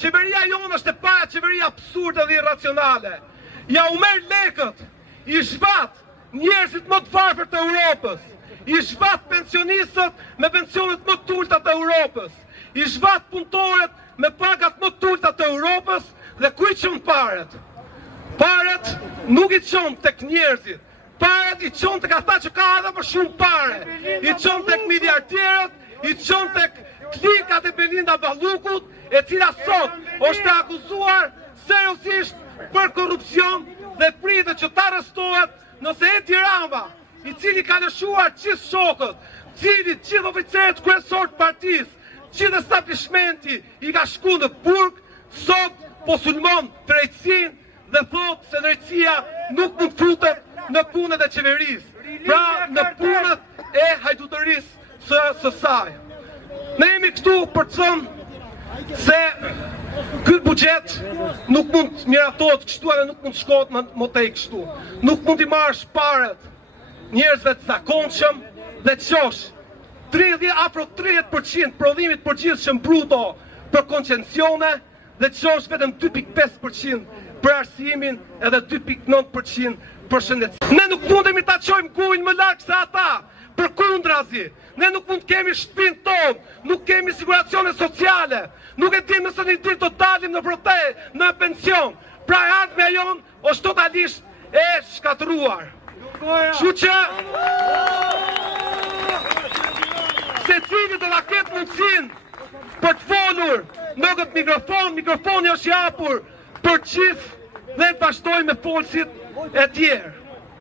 qeveria jonë është e para qeveria absurde dhe irracionale. Ja u merr lekët, i zhvat njerëzit më të varfër të Europës, i zhvat pensionistët me pensionet më të ulta të Europës, i zhvat punëtorët me pagat më të ulta të Europës, dhe ku i çon paret? Paret nuk i çon tek njerëzit, paret i çon tek ata që ka edhe më shumë pare, i çon tek miliardierët, i çon tek klikat e Belinda Ballukut, e cila sot është akuzuar seriozisht për korrupsion dhe pritet që ta arrestohet nëse Edi Rama, i cili ka lëshuar gjithë shokët, gjithë oficerët kryesor të partisë, gjithë establishmenti i ka shku në burg, sot po sulmon drejtësinë dhe thotë se drejtësia nuk mund futet në punët e qeverisë, pra në punët e hajdutërisë së saj. Ne jemi këtu për të thënë se ky buxhet nuk mund të miratohet kështu edhe nuk mund të shkohet më tej kështu. Nuk mund t'i marrësh paret njerëzve të zakonshëm dhe të qosh afro 30% prodhimit përgjithshëm bruto për koncencione dhe të qosh vetëm 2.5% për arsimin edhe 2.9% për shëndetësi. Ne nuk mundemi ta çojmë gojën më lart se ata. Përkundrazi, ne nuk mund kemi shtëpinë tonë, nuk kemi siguracione sociale, nuk e dimë se një ditë do dalim në protestë, në pension. Pra ardhmja jonë është totalisht e shkatëruar. Kështu që secili do ta ketë mundësinë për të folur në këtë mikrofon, mikrofoni është i hapur për gjithë dhe të vazhdojmë me folësit e tjerë.